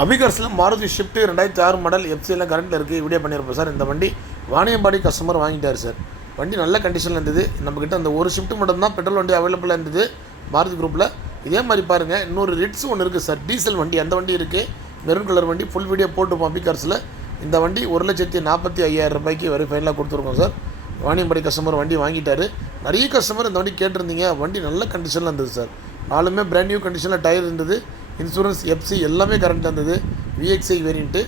அபிகர்ஸில் Maruti shift ரெண்டாயிரத்தி ஆறு model எஃப்சியில் கரண்ட்டில் இருக்குது வீடியோ பண்ணியிருப்போம் சார். இந்த வண்டி வாணியம்பாடி கஸ்டமர் வாங்கிட்டார் சார். வண்டி நல்ல கண்டிஷனில் இருந்தது. நம்மக்கிட்ட அந்த ஒரு ஷிஃப்ட் மட்டும்தான் பெட்ரோல் வண்டி அவைலபிளாக இருந்தது மாருதி குரூப்பில் இதே மாதிரி பாருங்கள் இன்னொரு ரிட்ஸ் ஒன்று இருக்குது சார். டீசல் வண்டி அந்த வண்டி இருக்குது மெரூன் கலர் வண்டி ஃபுல் வீடியோ போட்டுப்போம் அபிகர்ஸில். இந்த வண்டி ஒரு லட்சத்தி நாற்பத்தி ஐயாயிரம் ரூபாய்க்கு வரை ஃபைனலாக கொடுத்துருக்கோம் சார். வாணியம்பாடி கஸ்டமர் வண்டி வாங்கிட்டாரு. நிறைய கஸ்டமர் இந்த வண்டி கேட்டிருந்தீங்க. வண்டி நல்ல கண்டிஷனில் இருந்தது சார். நாலுமே பிராண்ட் நியூ கண்டிஷனில் டயர் இருந்தது. இன்சூரன்ஸ் எஃப்சி எல்லாமே கரண்ட் வந்தது விஎக்ஸ்ஐ வேரியண்ட்டு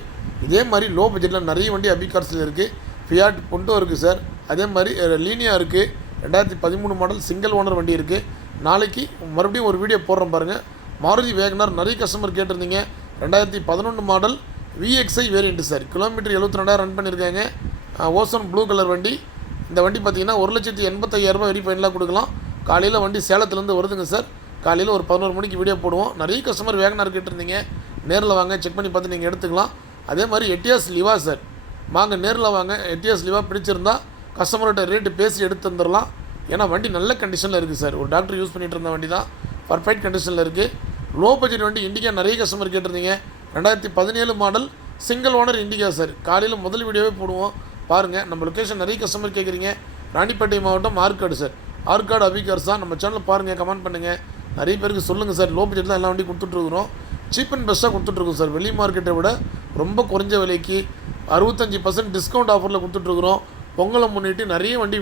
இதே மாதிரி லோ பட்ஜெட்டில் நிறைய வண்டி அபிகார்ஸில் இருக்குது ஃபியாட் பொண்டோ இருக்குது சார் அதே மாதிரி லீனியா இருக்குது ரெண்டாயிரத்தி பதிமூணு மாடல் சிங்கிள் ஓனர் வண்டி இருக்குது நாளைக்கு மறுபடியும் ஒரு வீடியோ போடுறோம் பாருங்கள் மாருதி வேகனார் நிறைய கஸ்டமர் கேட்டிருந்தீங்க. ரெண்டாயிரத்தி பதினொன்று model VXI variant sir kilometre எழுபத்தி ரெண்டாயிரம் ரன் பண்ணியிருக்காங்க. ஓசோன் ப்ளூ கலர் வண்டி. இந்த வண்டி பார்த்தீங்கன்னா ஒரு லட்சத்தி எண்பத்தையாயிரரூபா வெரி ஃபைனலாக கொடுக்கலாம். காலையில் வண்டி சேலத்துலேருந்து வருதுங்க சார் காலையில் ஒரு பதினோரு மணிக்கு வீடியோ போடுவோம். நிறைய கஸ்டமர் வேகனார் கேட்டிருந்தீங்க நேரில் வாங்க செக் பண்ணி பார்த்து நீங்கள் எடுத்துக்கலாம். அதே மாதிரி எட்டியாஸ் லிவா சார் வாங்க நேரில் வாங்க. எட்டியாஸ் லிவா பிடிச்சிருந்தா கஸ்டமர்கிட்ட ரேட்டு பேசி எடுத்து தந்துடலாம் ஏன்னா வண்டி நல்ல கண்டிஷனில் இருக்குது சார் ஒரு டாக்டர் யூஸ் பண்ணிட்டு இருந்த வண்டி தான். பர்ஃபெக்ட் கண்டிஷனில் இருக்குது லோ பட்ஜெட் வண்டி இண்டிகா நிறைய கஸ்டமர் கேட்டிருந்தீங்க. ரெண்டாயிரத்தி பதினேழு model single owner Indica sir காலையில் முதல் வீடியோவே போடுவோம். பாருங்கள் நம்ம லொக்கேஷன் நிறைய கஸ்டமர் கேட்குறீங்க ராணிப்பேட்டை மாவட்டம் ஆற்காடு சார் ஆற்காடு அபிகர் சார் நம்ம சேனலில் பாருங்கள் கமெண்ட் பண்ணுங்கள் நிறைய பேருக்கு சொல்லுங்கள் சார். லோ பட்ஜெட் தான் எல்லா வண்டியும் கொடுத்துட்ருக்குறோம். சீப் அண்ட் பெஸ்ட்டாக கொடுத்துட்ருக்கோம் சார். வெளி மார்க்கெட்டை விட ரொம்ப குறைஞ்ச விலைக்கு அறுபத்தஞ்சி பர்சன்ட் டிஸ்கவுண்ட் ஆஃபரில் கொடுத்துட்ருக்குறோம். பொங்கலை முன்னிட்டு நிறைய வண்டி